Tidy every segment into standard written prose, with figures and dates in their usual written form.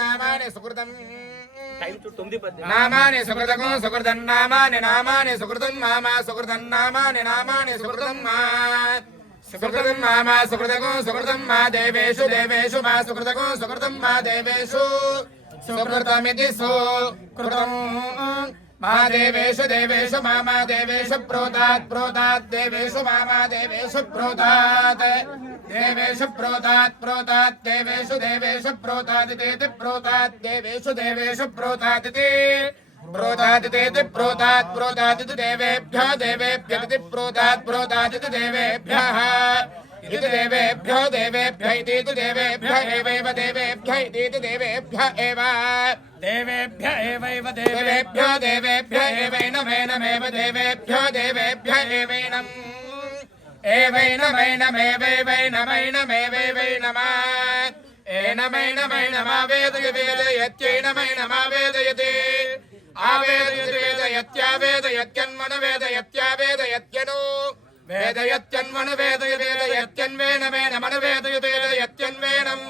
నామాని సుకృతం నామాని సుకృతకం సుకృతం నామాని సుకృతం మామా సుకృతం నామాని సుకృతం మా సుకృతం మామా సుకృతకం సుకృతం మా దేవేషు మా సుకృతకం సుకృతం మా దేవేషు సుకృతమితి సుకృతం మా దేవేషు మామా దేవేషు ప్రోతాత్ దేవేషు మామా దేవేషు ప్రోతాత్ దేవేషు ప్రోతాత్ దేవేషు ప్రోతాదితి ప్రోతాత్ దేవేషు ప్రోతాదితి ప్రోతాదితి దేవేభ్యో ప్రోతాదితి దేవేభ్యః इति देवेभ्यो इति देवेभ्य एवैव देवेभ्य इति देवेभ्य एव देवेभ्य एवैनमेव देवेभ्यो एवैनम् एनमैनमा वेदयत्यैनमैनमा वेदयते आवेदयत्यावेदयत्यन्मन वेदयत्यावेदयत्यनो वेदयत्यन्मन वेदयत्यन्वेन मन वेदयत्यन्वेनम्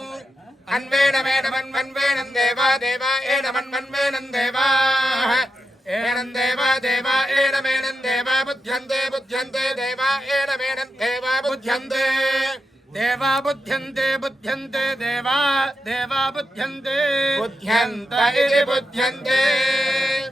अन्वेनमेनमन्वेनं देवा एनमन्वेनं देवाः एनं देवा एनमेनं देवा बुध्यन्ते देवा एनमेनं देवा बुध्यन्ते देवा बुध्यन्ते देवा बुध्यन्ते इति बुध्यन्ते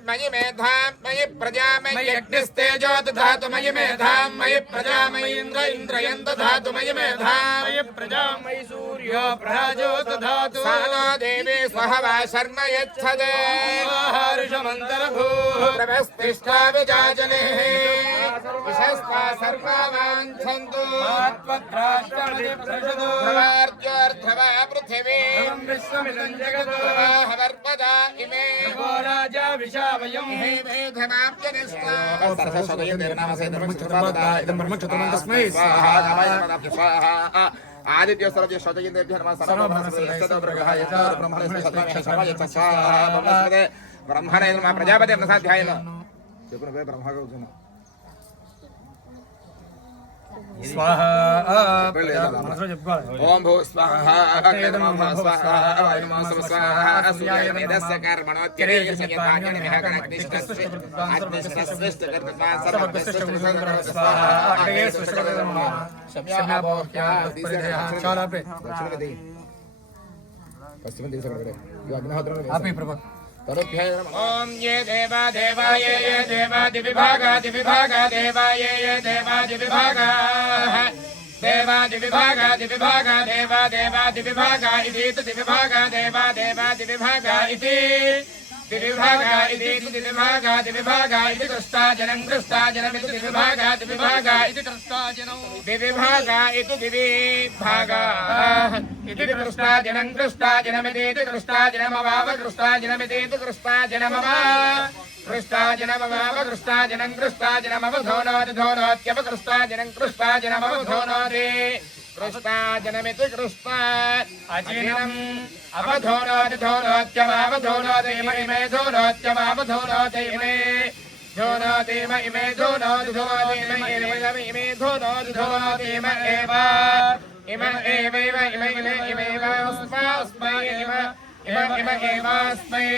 मयि मेधां मयि प्रजा मयि यज्ञस्तेजो दधातु मयि मेधां मयि प्रजा मयि इन्द्रयं दधातु मयि मेधां मयि प्रजा मयि सूर्यो प्रहाजो दधातु सानो देवी स्वहवा शर्म यच्छते हर्षमन्तर्भूः प्रभस्तिष्ठा विजाजने विशस्ता सर्वा वाञ्छन्तु प्रवार्जोऽर्थवा पृथिवी विश्वमिदं जगतो हवर्पदा इमे राजा विशावयं वेधमाप्यनिष्ठा आदित्य सर्वज्ञ शतयेन्द्रेभ्यः नमः ब्रह्मणे नमः प्रजापति नमः ब्रह्म स्वाहा ओम भू स्वाहा अग्निर्नमः स्वाहा वायुर्नमः स्वाहा सूर्याय मेधस्य कर्मणोत्यरे यज्ञाग्नि विहाकरग्निष्टस्य आत्मश्रेष्ठ कर्तव्य सर्वश्रेष्ठ स्वाहा अग्निये सुष्ठुर्नमः शम्या भोक्या चाला पे पश्चिम दिशा करे यो अग्निहोत्र आप ही प्रभु ओम ये देवा ये देवादिविभागा देवा ये देवादिविभागा देवादिविभागा इति दिविभागा देवादिविभागा इति दिविभागा इति कृष्टाजनमिति दिविभागा इति कृष्टाजनं दिविभागा इति दिविभागा इति कृष्टाजनमिति कृष्टाजनमवाव कृष्टाजनमिति कृष्टाजनमव कृष्टाजनमवधोनोत्यव कृष्टाजनमवधोनोति कृष्टाजनमिति कृष्णा अजिनम् अवधोनोत्यवावधोनोति इमे धोनोत्यवावधोनोति इमे धोनोति इमे धोनोति इमे धोनोति इम एवैव इमेवास्मै एवास्मै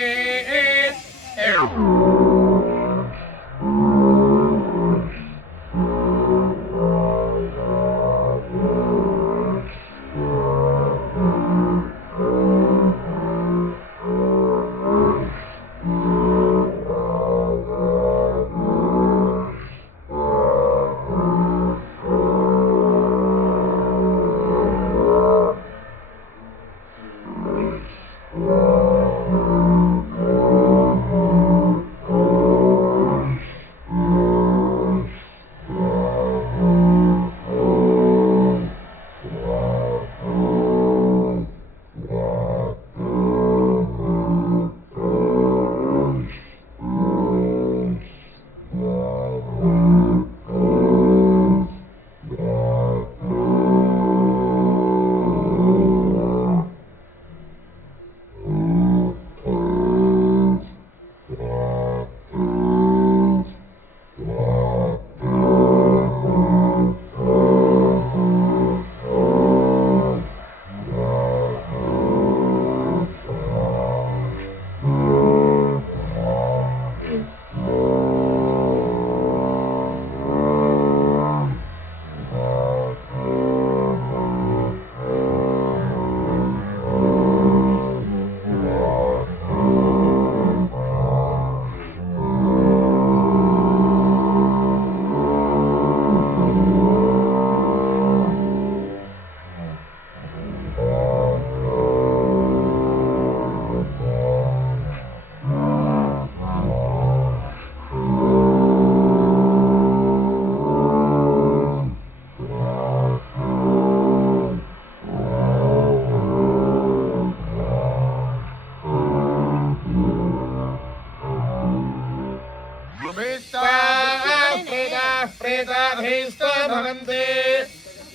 भवन्ति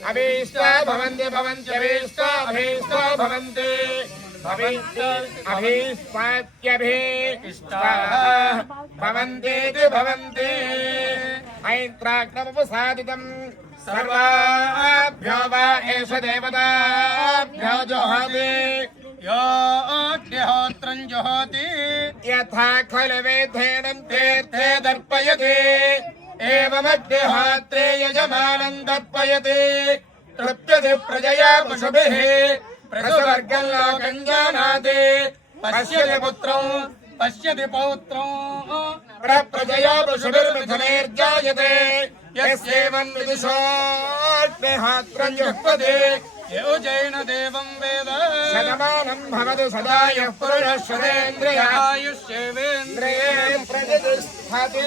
अभीष्टा भवन्ति भवन्त्यभीष्टा अभीष्टा भवन्ति अभीष्टाभीष्टाभीष्टाः भवन्तीति भवन्ति ऐत्राग्नमुपसादितम् सर्वाभ्यो वा एष देवताभ्यो जुहोति योऽग्निहोत्रं जुहोति यथा खलु वेधेनं तीर्थे दर्पयति एवमग्निहोत्रे यजमानं दर्पयति तृप्यति प्रजया पशुभिः प्रसवर्गं लोकं जानाति पश्यति पुत्रं पश्यति पौत्रं प्रजया पशुभिर्मिथुनैर्जायते यस्यैवं विदुषोऽग्निहोत्रं जुह्वति योजैन देवं वेद शतमानं भवति सदा यः पुरुषः शतेन्द्रियः आयुष्येवेन्द्रिये प्रतिष्ठति